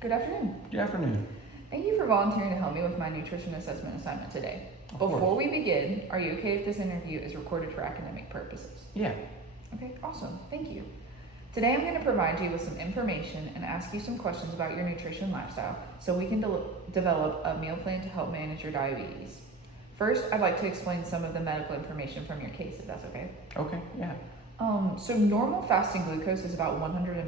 Good afternoon. Good afternoon. Thank you for volunteering to help me with my nutrition assessment assignment today. Before we begin, are you okay if this interview is recorded for academic purposes? Yeah. Okay, awesome. Thank you. Today I'm going to provide you with some information and ask you some questions about your nutrition lifestyle so we can develop a meal plan to help manage your diabetes. First, I'd like to explain some of the medical information from your case, if that's okay. Okay, yeah. So normal fasting glucose is about 100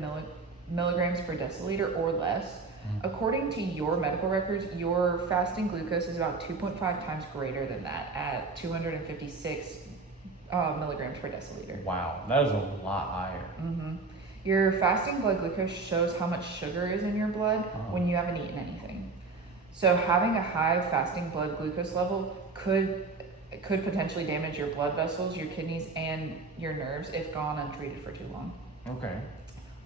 milligrams per deciliter or less. According to your medical records, your fasting glucose is about 2.5 times greater than that at 256 milligrams per deciliter. Wow, that is a lot higher. Your fasting blood glucose shows how much sugar is in your blood when you haven't eaten anything. So having a high fasting blood glucose level could potentially damage your blood vessels, your kidneys, and your nerves if gone untreated for too long. Okay.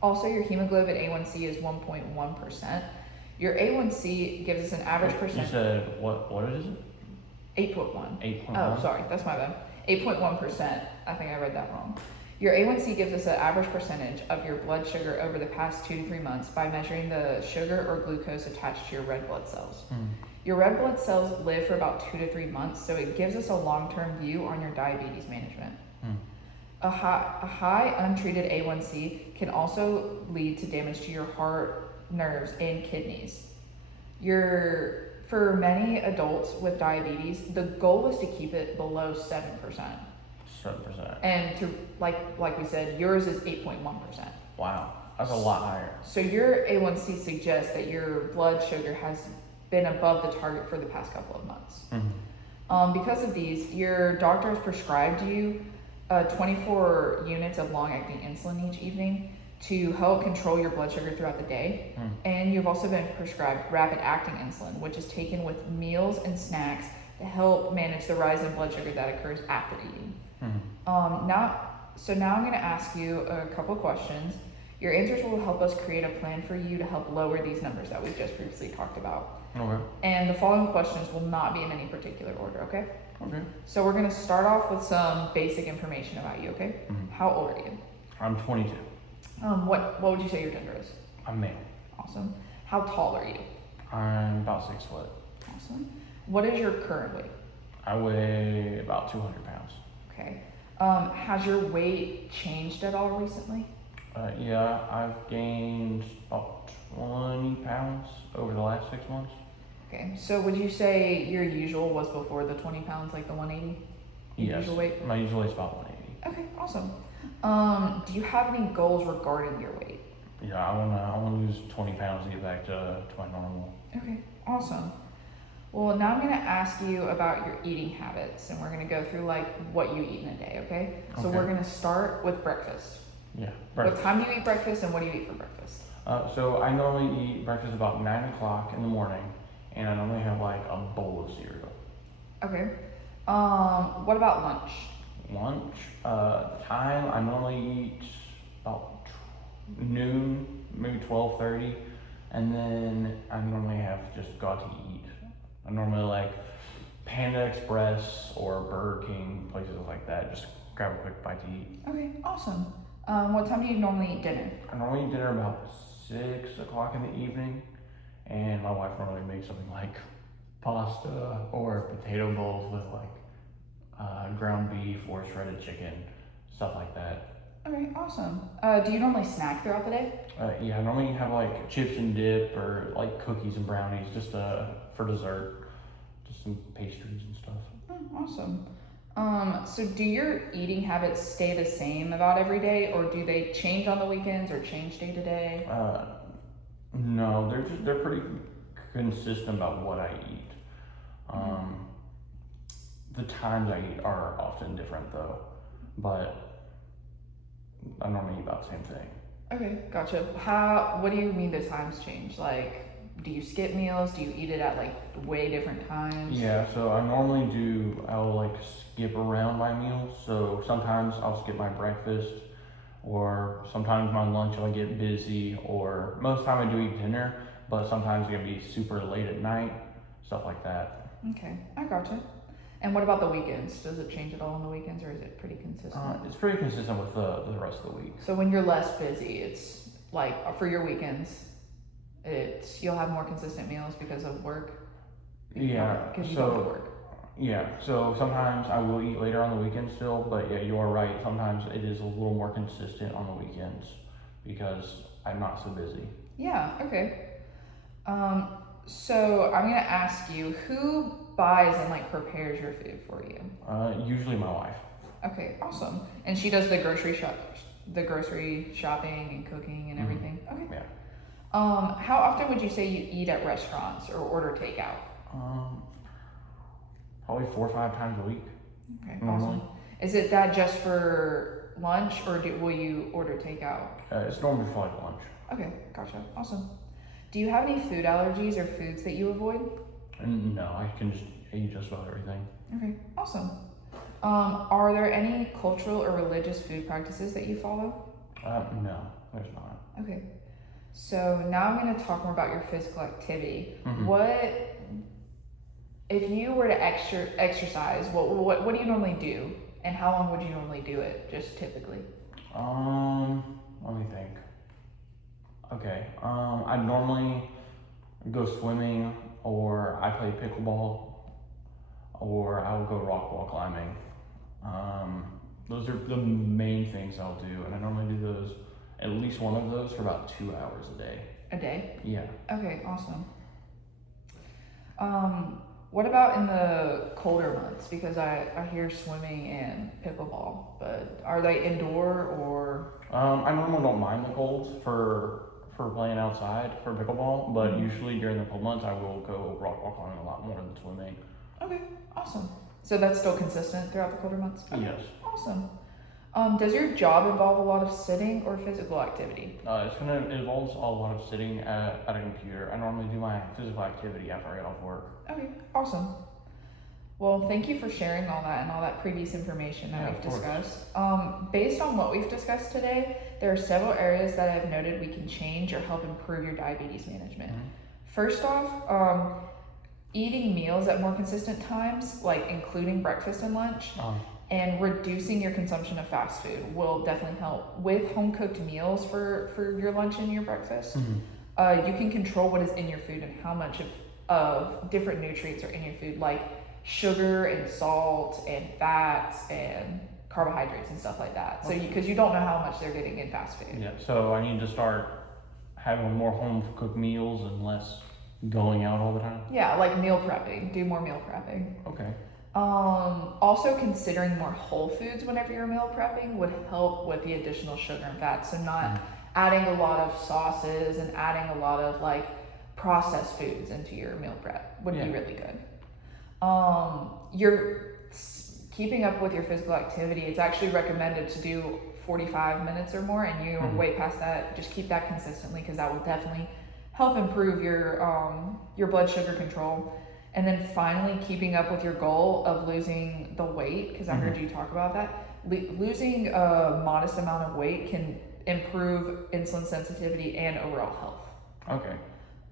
Also, your hemoglobin A1C is 1.1%. Your A1C gives us an average percent. You said, what is it? 8.1. 8.1? Oh, sorry, that's my bad. 8.1%. I think I read that wrong. Your A1C gives us an average percentage of your blood sugar over the past 2 to 3 months by measuring the sugar or glucose attached to your red blood cells. Your red blood cells live for about 2 to 3 months, so it gives us a long-term view on your diabetes management. A high untreated A1C can also lead to damage to your heart, nerves, and kidneys. For many adults with diabetes, the goal is to keep it below 7%. 7%. And to like we said, yours is 8.1%. Wow, that's a lot higher. So your A1C suggests that your blood sugar has been above the target for the past couple of months. Because of these, your doctor has prescribed you 24 units of long-acting insulin each evening to help control your blood sugar throughout the day. And you've also been prescribed rapid-acting insulin, which is taken with meals and snacks to help manage the rise in blood sugar that occurs after eating. Now I'm going to ask you a couple questions. Your answers will help us create a plan for you to help lower these numbers that we've just previously talked about. Okay. And the following questions will not be in any particular order, okay? Okay. So we're going to start off with some basic information about you, okay? How old are you? I'm 22. What would you say your gender is? I'm male. Awesome. How tall are you? I'm about 6 foot. Awesome. What is your current weight? I weigh about 200 pounds. Okay. Has your weight changed at all recently? Yeah, I've gained about 20 pounds over the last 6 months. Okay. So would you say your usual was before the 20 pounds, like the 180? Yes. Usual weight? My usual weight's about 180. Okay, awesome. Do you have any goals regarding your weight? Yeah, I wanna lose 20 pounds to get back to my normal. Okay, awesome. Well, now I'm going to ask you about your eating habits, and we're going to go through like what you eat in a day, okay? So we're going to start with breakfast. Yeah, breakfast. What time do you eat breakfast, and what do you eat for breakfast? So I normally eat breakfast about 9 o'clock in the morning, and I normally have like a bowl of cereal. Okay. What about lunch? Lunch, time, I normally eat about noon, maybe 12:30, and then I normally have just got to eat. I normally like Panda Express or Burger King, places like that, just grab a quick bite to eat. Okay, awesome. What time do you normally eat dinner? I normally eat dinner about 6 o'clock in the evening, and my wife normally makes something like pasta or potato bowls with like ground beef or shredded chicken, stuff like that. Okay, awesome. Do you normally snack throughout the day? Yeah, I normally have like chips and dip or like cookies and brownies just for dessert, just some pastries and stuff. Oh, awesome. So do your eating habits stay the same about every day, or do they change on the weekends or change day to day? No, they're pretty consistent about what I eat. The times I eat are often different though, but I normally eat about the same thing. Okay, gotcha. What do you mean the times change? Like, do you skip meals? Do you eat it at like way different times? Yeah, so I'll like skip around my meals. So sometimes I'll skip my breakfast, or sometimes my lunch I'll get busy, or most time I do eat dinner, but sometimes it's gonna be super late at night, stuff like that. Okay, I gotcha. And what about the weekends? Does it change at all on the weekends, or is it pretty consistent? It's pretty consistent with the rest of the week. So when you're less busy, it's like for your weekends, you'll have more consistent meals because of work. Yeah. Because you go to So work. yeah. So sometimes I will eat later on the weekend still, but yeah, you are right. Sometimes it is a little more consistent on the weekends because I'm not so busy. Yeah. Okay. So I'm gonna ask you, who buys and like prepares your food for you? Usually my wife. Okay. Awesome. And she does the grocery shopping and cooking and everything. Okay. Yeah. How often would you say you eat at restaurants or order takeout? Um, Probably 4 or 5 times a week. Okay, Normally. awesome. Is it that just for lunch or will you order takeout? It's normally for like lunch. Okay, gotcha. Awesome. Do you have any food allergies or foods that you avoid? And no, I can just eat just about everything. Okay, awesome. Are there any cultural or religious food practices that you follow? No, there's not. Okay. So now I'm going to talk more about your physical activity. Mhm. What, if you were to exercise, what do you normally do? And how long would you normally do it, just typically? Let me think. Okay. I normally go swimming, or I play pickleball, or I will go rock wall climbing. Those are the main things I'll do, and I normally do those, at least one of those, for about 2 hours a day. A day? Yeah. Okay, awesome. What about in the colder months? Because I hear swimming and pickleball, but are they indoor or? I normally don't mind the colds for playing outside for pickleball, but usually during the cold months I will go rock wall climbing a lot more than swimming. Okay, awesome. So that's still consistent throughout the colder months? Okay, Yes. awesome. Does your job involve a lot of sitting or physical activity? It involves a lot of sitting at a computer. I normally do my physical activity after I get off work. Okay, awesome. Well, thank you for sharing all that and all that previous information that Yeah, we've of course. discussed. Based on what we've discussed today, there are several areas that I've noted we can change or help improve your diabetes management. First off, eating meals at more consistent times, like including breakfast and lunch, and reducing your consumption of fast food will definitely help. With home cooked meals for your lunch and your breakfast, you can control what is in your food and how much of different nutrients are in your food, like sugar and salt and fats and carbohydrates and stuff like that. So because you don't know how much they're getting in fast food. Yeah, so I need to start having more home cooked meals and less going out all the time. Yeah, like meal prepping. Do more meal prepping. Okay. Also considering more whole foods whenever you're meal prepping would help with the additional sugar and fat. So not adding a lot of sauces and adding a lot of like processed foods into your meal prep would be really good. You're keeping up with your physical activity. It's actually recommended to do 45 minutes or more, and you're way past that. Just keep that consistently because that will definitely help improve your blood sugar control. And then finally, keeping up with your goal of losing the weight, because I heard you talk about that. Losing a modest amount of weight can improve insulin sensitivity and overall health. Okay.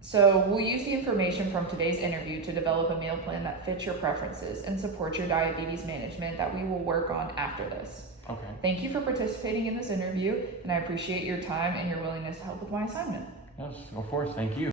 So we'll use the information from today's interview to develop a meal plan that fits your preferences and supports your diabetes management that we will work on after this. Okay. Thank you for participating in this interview, and I appreciate your time and your willingness to help with my assignment. Yes, of course. Thank you.